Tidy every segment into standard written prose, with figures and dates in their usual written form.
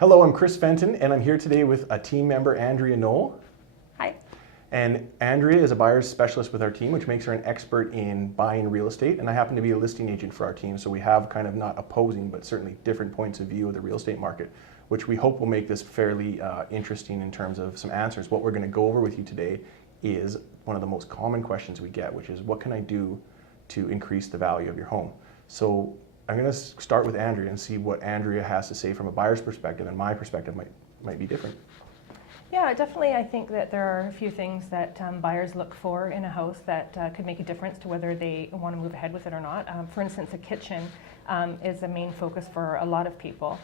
Hello, I'm Chris Fenton, and I'm here today with a team member, Andrea Knoll. Hi. And Andrea is a buyer's specialist with our team, which makes her an expert in buying real estate. And I happen to be a listing agent for our team, so we have kind of not opposing, but certainly different points of view of the real estate market, which we hope will make this fairly interesting in terms of some answers. What we're going to go over with you today is one of the most common questions we get, which is what can I do to increase the value of your home? So I'm going to start with Andrea and see what Andrea has to say from a buyer's perspective, and my perspective might be different. Yeah, definitely. I think that there are a few things that buyers look for in a house that could make a difference to whether they want to move ahead with it or not. For instance, a kitchen is a main focus for a lot of people.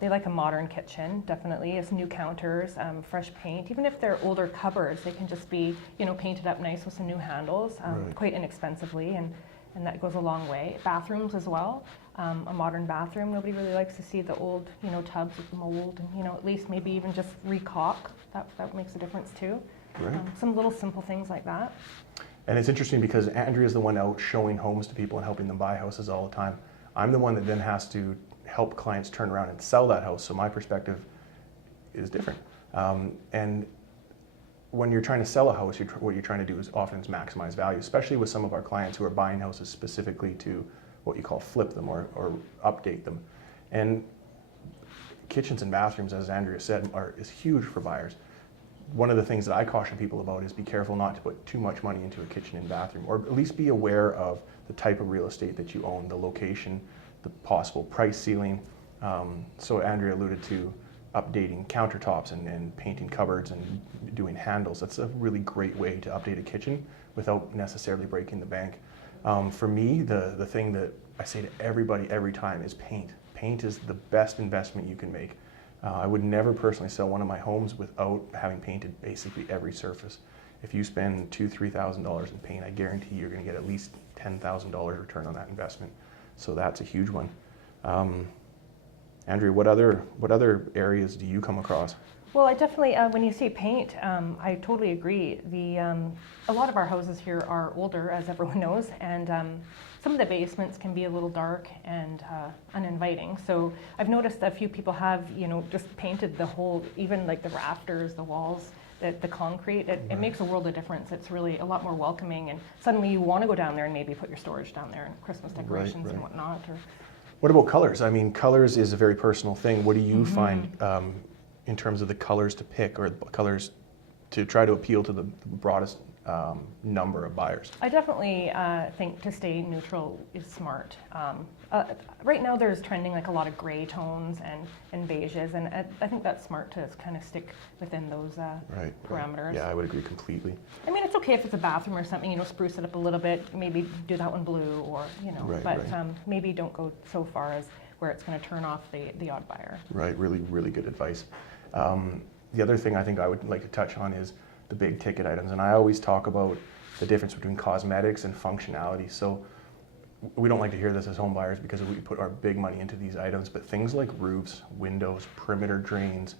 They like a modern kitchen, definitely. It's new counters, fresh paint. Even if they're older cupboards, they can just be, painted up nice with some new handles, quite inexpensively, and that goes a long way. Bathrooms as well. A modern bathroom, nobody really likes to see the old, tubs with mold, and at least maybe even just recaulk. That makes a difference too. Right. Some little simple things like that. And it's interesting because Andrea's the one out showing homes to people and helping them buy houses all the time. I'm the one that then has to help clients turn around and sell that house, so my perspective is different. And when you're trying to sell a house, what you're trying to do is often maximize value, especially with some of our clients who are buying houses specifically to what you call flip them or update them. And kitchens and bathrooms, as Andrea said, is huge for buyers. One of the things that I caution people about is be careful not to put too much money into a kitchen and bathroom, or at least be aware of the type of real estate that you own, the location, the possible price ceiling. So Andrea alluded to updating countertops and painting cupboards and doing handles. That's a really great way to update a kitchen without necessarily breaking the bank. For me, the thing that I say to everybody every time is paint. Paint is the best investment you can make. I would never personally sell one of my homes without having painted basically every surface. If you spend $2,000-3,000 in paint, I guarantee you're going to get at least $10,000 return on that investment. So that's a huge one. Andrea, what other areas do you come across? Well, I definitely, when you say paint, I totally agree. A lot of our houses here are older, as everyone knows, and some of the basements can be a little dark and uninviting. So I've noticed a few people have, just painted the whole, even like the rafters, the walls, the concrete. It makes a world of difference. It's really a lot more welcoming, and suddenly you want to go down there and maybe put your storage down there and Christmas decorations and whatnot. What about colors? I mean, colors is a very personal thing. What do you find in terms of the colors to pick, or the colors to try to appeal to the broadest number of buyers? I definitely think to stay neutral is smart. Right now there's trending like a lot of gray tones and beiges, and I think that's smart to kind of stick within those parameters. Right. Yeah, I would agree completely. I mean, it's okay if it's a bathroom or something, spruce it up a little bit, maybe do that one blue, or, maybe don't go so far as where it's going to turn off the odd buyer. Right, really, really good advice. The other thing I think I would like to touch on is the big ticket items, and I always talk about the difference between cosmetics and functionality. So we don't like to hear this as home buyers because we put our big money into these items, but things like roofs, windows, perimeter drains,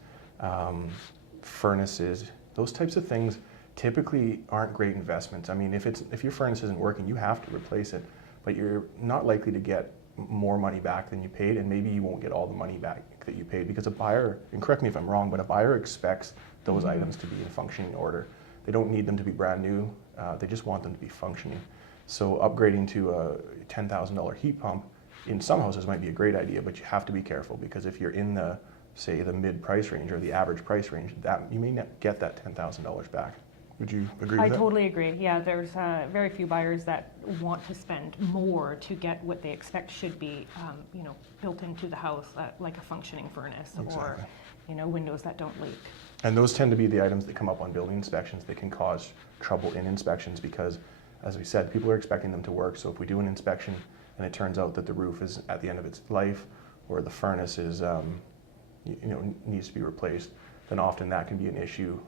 furnaces, those types of things typically aren't great investments. I mean, if your furnace isn't working, you have to replace it, but you're not likely to get more money back than you paid, and maybe you won't get all the money back that you paid, because a buyer, and correct me if I'm wrong, but a buyer expects those items to be in functioning order. They don't need them to be brand new, they just want them to be functioning. So upgrading to a $10,000 heat pump in some houses might be a great idea, but you have to be careful, because if you're in the mid price range or the average price range, that you may not get that $10,000 back. Would you agree with that? I totally agree. Yeah, there's very few buyers that want to spend more to get what they expect should be, built into the house, like a functioning furnace or, windows that don't leak. And those tend to be the items that come up on building inspections that can cause trouble in inspections, because, as we said, people are expecting them to work. So if we do an inspection and it turns out that the roof is at the end of its life, or the furnace is, needs to be replaced, then often that can be an issue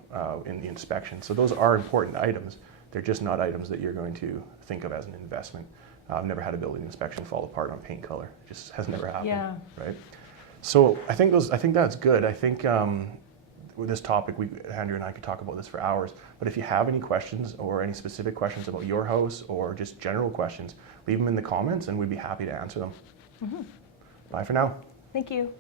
in the inspection. So those are important items. They're just not items that you're going to think of as an investment. I've never had a building inspection fall apart on paint color. It just has never happened. Yeah. Right. So I think that's good. I think with this topic, Andrea and I could talk about this for hours. But if you have any questions or any specific questions about your house or just general questions, leave them in the comments and we'd be happy to answer them. Bye for now. Thank you.